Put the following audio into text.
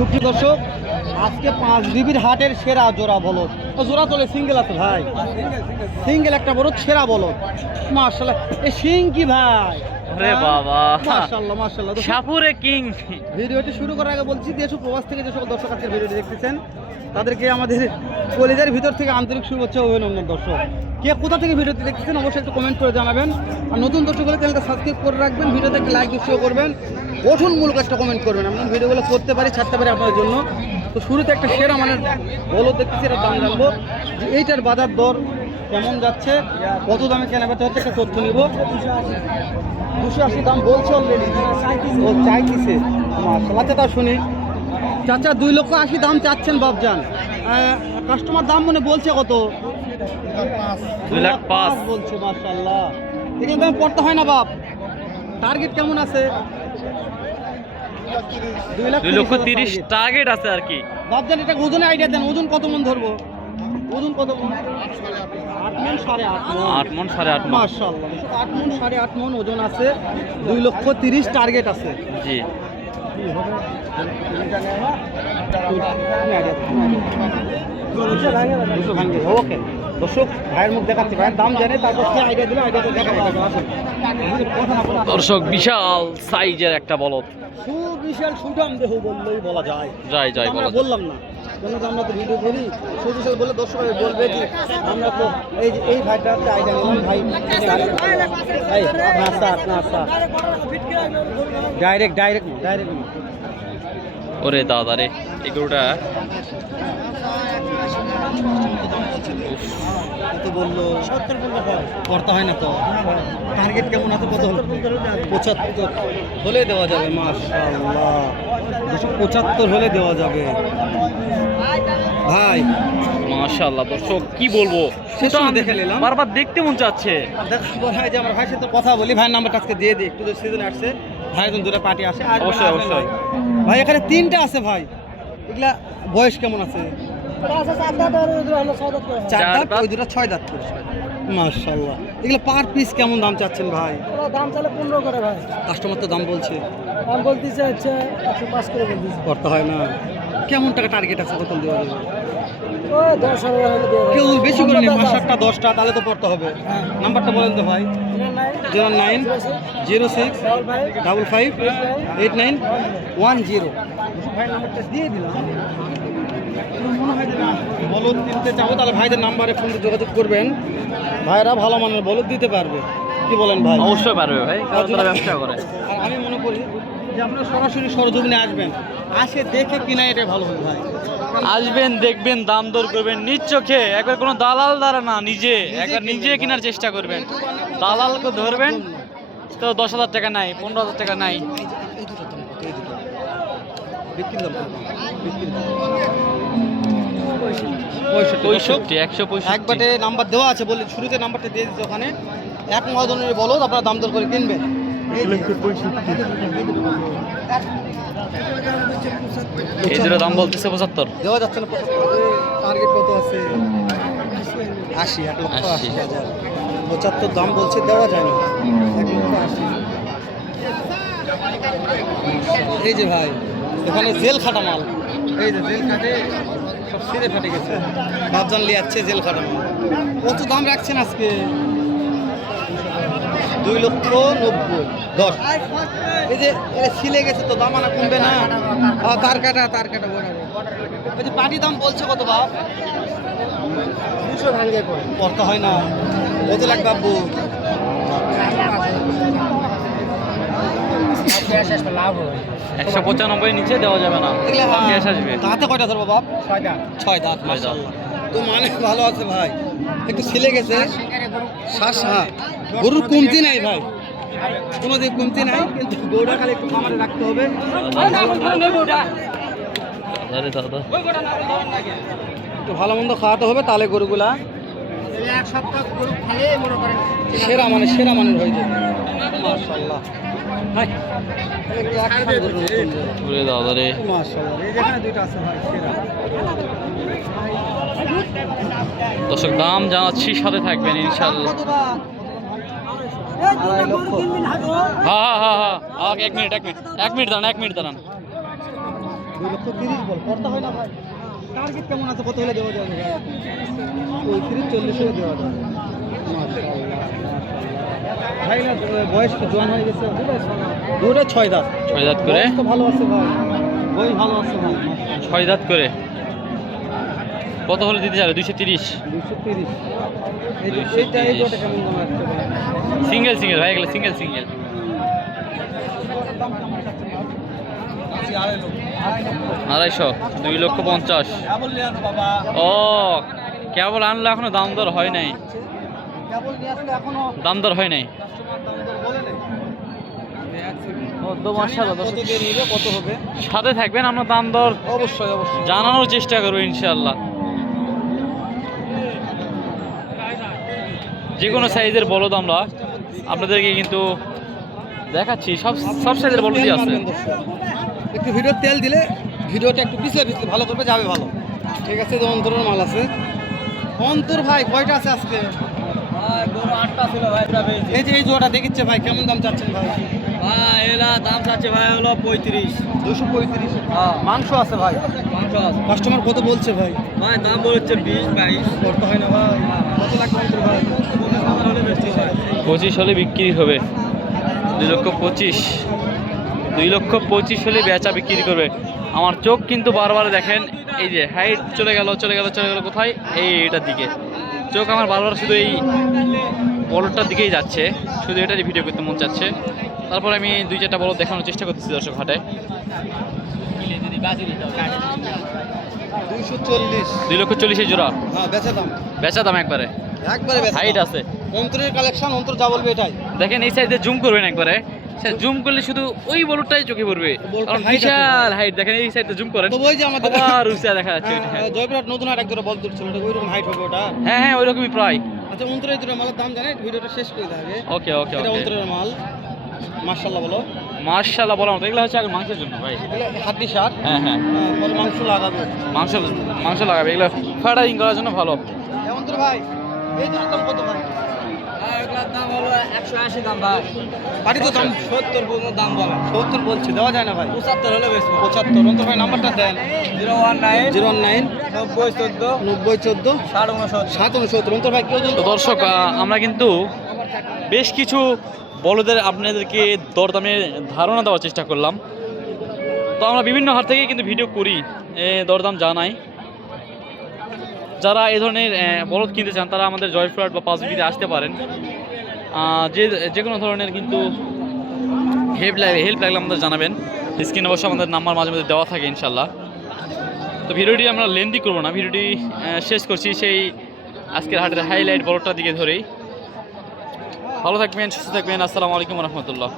সুপ্রিয় দর্শক আজকে পাঁচ বিবির হাটের সেরা জোড়া বলদ ও জোড়া তোলে সিঙ্গেল আছে ভাই। সিঙ্গেল একটা বড় সেরা বলদ মার্শাল্লাহ এ সিং কি ভাই? ওরে বাবা। কিং। ভিডিওটি শুরু করার আগে বলছি দেশ প্রবাস থেকে যে সকল দর্শক আজকের ভিডিওটি দেখতেছেন তাদেরকে আমাদের কলেজের ভিতর থেকে আন্তরিক শুভেচ্ছা ও অভিনন্দন দর্শক। কে কোথা থেকে ভিডিওটি দেখতেছেন অবশ্যই একটু কমেন্ট করে জানাবেন। আর নতুন দর্শক হলে চ্যানেলটা সাবস্ক্রাইব করে রাখবেন ভিডিওতে লাইক করবেন। গঠনমূলক একটা কমেন্ট করবেন। আমরা ভিডিওগুলো করতে পারি ছাড়তে পারি আপনার জন্য। তো শুরুতে একটা সেরা মানের বলো দেখতেছি এটার দাম জানব। যে এইটার বাজার দর কেমন যাচ্ছে কত দামে কেনা বেচা হচ্ছে একটা তথ্য নিব। দুশো আশি দাম বলছে অলরেডি ও চাইতেছে। আচ্ছা তা শুনি। চাচা দুই লক্ষ আশি দাম চাচ্ছেন বাবজান কাস্টমার দাম মনে বলছে কত? দুই লাখ পাঁচ। বলছে মার্শাল্লাহ এখানে দাম পড়তে হয় না বাপ। টার্গেট কেমন আছে? দুই লক্ষ তিরিশ টার্গেট আছে আর কি। বাবজান এটা ওজনে আইডিয়া দেন ওজন কত মন ধরবো? ওজন কত মন? আট মন সাড়ে আট মন। আট সাড়ে আট মন। মার্শাল্লাহ আট মন সাড়ে আট মন ওজন আছে দুই লক্ষ তিরিশ টার্গেট আছে। জি। ওকে। দর্শক ভাইয়ের মুখ দেখাচ্ছি। ভাইয়ের দাম জানে তারপর কি আইডিয়া দিলে দেখাবো। বলা। দর্শক বিশাল সাইজের একটা বলদ। সুবিশাল সুঠাম দেহ বললেই বলা যায়। যাই যাই আমরা বলা বললাম না। কেন আমরা তো ভিডিও করি সুবিশাল বলে দর্শক বলবে যে আমরা তো এই যে এই ভাইটা আইডিয়া নিলাম ভাই এই নাস্তা নাস্তা ডাইরেক্ট ডাইরেক্ট ডাইরেক্ট ওরে দাদা রে বলল করতে হয় না তো। টার্গেট কেমন আছে? কত পঁচাত্তর। হলে দেওয়া যাবে মাশাআল্লাহ। দুশো পঁচাত্তর হলে দেওয়া যাবে। ভাই মাশাআল্লাহ দর্শক কি বলব? সময় দেখে নিলাম। বারবার দেখতে মন চাচ্ছে। দেখো ভাই যে আমার ভাইয়ের সাথে কথা বলি ভাইয়ের নাম্বারটা আজকে দিয়ে দিই একটু সিজন আসছে। ভাই একদম দুটো পার্টি আসে অবশ্যই, অবশ্যই। ভাই এখানে তিনটা আছে ভাই। এগুলা বয়স কেমন আছে? চার দাঁত। ওই দুটো ছয় দাঁত করে। মাশাল্লাহ এগুলো পার পিস কেমন দাম চাচ্ছেন ভাই? দাম চালে পনেরো করে ভাই। কাস্টমার তো দাম বলছে। দাম বলতেছে হচ্ছে একশো পাঁচ করে বলতেছে। করতে হয় না। কেমন টাকা টার্গেট আছে কত দেওয়া যাবে। কেউ বেশি করে সাতটা দশটা তাহলে তো পড়তে হবে। হ্যাঁ। নাম্বারটা বলেন তো ভাই। Zero nine zero six double five eight nine one zero. ভাই নাম্বারটা দিয়ে দিলাম। বলদ দিতে চাবো তাহলে ভাইদের নাম্বারে ফোন যোগাযোগ করবেন। ভাইরা ভালো মানের বলদ দিতে পারবে। কি বলেন ভাই? অবশ্যই পারবে ভাই ব্যবসা করে। আর আমি মনে করি যে আপনারা সরাসরি সরজমিনে আসবেন। আসে দেখে কিনা এটা ভালো হবে ভাই। আসবেন দেখবেন দাম দর করবেন নিজ চোখে। একবার কোনো দালাল দ্বারা না নিজে। একবার নিজে কেনার চেষ্টা করবেন। দালালকে ধরবেন তো দশ হাজার টাকা নাই পনেরো হাজার টাকা নাই। এই পঁয়ষট্টি একশো পঁয়ষট্টি। একবারে নাম্বার দেওয়া আছে বলে শুরুতে নাম্বারটা দিয়ে দিচ্ছে ওখানে। এক মহাজনের বলো আপনারা দাম দর করে কিনবেন এই যে। দাম বলতেছে পঁচাত্তর। দেওয়া যাচ্ছে না টার্গেট কত আছে? আশি এক লক্ষ আশি। আশি হাজার। পঁচাত্তর দাম বলছে দেওয়া যায় না। এক লক্ষ আশি। এই যে ভাই এখানে জেল খাটা মাল। এই যে জেল খাটে। সব ছিঁড়ে ফাটে গেছে। বাপজান লিয়াচ্ছে জেল খাটা মাল কত দাম রাখছেন আজকে? দুই লক্ষ নব্বই। দশ। এই যে ছিলে গেছে তো দাম আনা কমবে না? তার কাটা তার কাটা বরাবর ওই যে পাটি দাম বলছে কত বাপ? দুশো ভাঙে করে করতে হয় না। কত লাগবে বাবু লাভ হবে একশো পঁচানব্বই নিচে দেওয়া যাবে না। ক্যাশ আসবে তাতে কয়টা ধরবো বাপ? ছয়টা। ছয় দাঁত ছয় দাঁত। তো মানে ভালো আছে ভাই। একটু ছিলে গেছে। শ্বাস হ্যাঁ। গরুর কমতি নাই ভাই। কোনো দিক কমতি নাই কিন্তু গরুটা খালি একটু খামারে রাখতে হবে। আরে একটু ভালো মন্দ খাওয়াতে হবে তাহলে গরুগুলা। এক সপ্তাহ গরু খালি মনে করেন সেরা মানে সেরা মানের হয়ে যাবে। মাশাআল্লাহ। দর্শক দাম জানাচ্ছি সাথে থাকবেন ইনশাল্লাহ হ্যাঁ হ্যাঁ হ্যাঁ হ্যাঁ এক মিনিট এক মিনিট। এক মিনিট দাঁড়ান এক মিনিট দাঁড়ান। টার্গেট কেমন আছে? কত হলে দেওয়া যাবে? পঁয়ত্রিশ চল্লিশ হলে দেওয়া যাবে। ভাই না বয়স তো জোয়ান হয়ে গেছে। দুটো ছয় দাঁত। ছয় দাঁত। করে? তো ভালো আছে ভাই। বয়স ভালো আছে ভাই ছয় দাঁত করে? কত হলে দিতে চাবে দুইশো তিরিশ? তিরিশ। এই যে 230 এইটা এই জোড়াটা কেমন দাম আসছে ভাই সিঙ্গেল সিঙ্গেল ভাই এগুলো সিঙ্গেল সিঙ্গেল। আড়াইশো, দুই লক্ষ পঞ্চাশ। ও, কেবল আনলে এখনও, দাম দর হয় নাই। দাম দর হয় নাই। সাথে থাকবেন, আমরা দাম দর অবশ্যই জানানোর চেষ্টা করব ইনশাল্লাহ যে কোনো সাইজের বলদ আমরা আপনাদেরকে কিন্তু দেখাচ্ছি, সব সব সাইজের তেল আছে। একটু ভিডিও তেল দিলে ভিডিওটা একটু পিছিয়ে পিছিয়ে ভালো করবে যাবে ভালো। ঠিক আছে যে অন্তরের মাল আছে। অন্তর ভাই কয়টা আছে আজকে? এই যে এই জোড়াটা দেখিচ্ছে ভাই কেমন দাম চাচ্ছেন ভাই? দাম চাচ্ছে ভাই হলো পঁয়ত্রিশ। দুশো পঁয়ত্রিশ। হ্যাঁ। মাংস আছে ভাই? মাংস কাস্টমার কত বলছে ভাই? ভাই দাম বলছে বিশ বাইশ। করতে হয় না ভাই। কত লাগবে অন্তর ভাই? পঁচিশ হলে বিক্রি হবে। দুই লক্ষ পঁচিশ। দুই লক্ষ পঁচিশ হলে বেচা বিক্রি করবে। আমার চোখ কিন্তু বারবার দেখেন এই যে হাইট চলে গেল চলে গেল চলে গেল কোথায়? এই এটার দিকে। চোখ আমার বারবার শুধু এই বলটার দিকেই যাচ্ছে শুধু এটারই ভিডিও করতে মন চাচ্ছে। তারপর আমি দুই চারটা বল দেখানোর চেষ্টা করতেছি দর্শক চল্লিশ। দুই লক্ষ চল্লিশের জোড়া। হ্যাঁ বেচা দাম। একবারে। একবারে হাইট আছে। অন্তরের কালেকশন অন্তর যা বলবে এটাই। দেখেন এই সাইডে জুম করবেন একবারে। জুম করলে শুধু ওই বলটাই চোখে পড়বে। বিশাল হাইট দেখেন এই সাইডে জুম করেন। ওই যে আমাদের আবার উঁচা দেখা যাচ্ছে। হ্যাঁ, নতুন আর বল তুলছিল ওটা ওইরকম হাইট হবে ওটা। হ্যাঁ হ্যাঁ ওইরকমই প্রায়। আচ্ছা অন্তরের মালের দাম জানে ভিডিওটা শেষ করে ওকে ওকে এটা অন্তরের মাল। মার্শাল্লাহ বলো। মার্শাল্লাহ বলার মতো। এগুলো হচ্ছে আগে মাংসের জন্য ভাই। শার্ট হ্যাঁ হ্যাঁ। পরে মাংস লাগাবে। মাংস মাংস লাগাবে। এগুলো করার জন্য ভালো। অন্তর ভাই এই দুটোর দাম কত ভাই? বাড়ি তো দাম সত্তর পর্যন্ত দাম বলে। সত্তর বলছি দেওয়া যায় না ভাই। পঁচাত্তর হলে বেশ পঁচাত্তর অন্তর ভাই নাম্বারটা দেন। Zero one nine zero nine নব্বই চোদ্দ নব্বই চোদ্দ ষাট উনসত্তর। সাত উনসত্তর অন্তর ভাই কেউ দর্শক আমরা কিন্তু বেশ কিছু বলদের আপনাদেরকে দরদামের ধারণা দেওয়ার চেষ্টা করলাম। তো আমরা বিভিন্ন হাট থেকে কিন্তু ভিডিও করি এ দরদাম জানাই। যারা এই ধরনের বলদ কিনতে চান, তারা আমাদের জয়ফ্রাট বা পাঁচবিতে আসতে পারেন। যে যে কোনো ধরনের কিন্তু হেল্প লাগলে হেল্প লাগলে আমাদের জানাবেন। স্ক্রিন অবশ্য আমাদের নাম্বার মাঝে মাঝে দেওয়া থাকে ইনশাল্লাহ তো ভিডিওটি আমরা লেন্দি করব না, ভিডিওটি শেষ করছি সেই আজকের হাটের হাইলাইট বড়টার দিকে ধরেই। ভালো থাকবেন, সুস্থ থাকবেন, আসসালামু আলাইকুম রহমতুল্লাহ।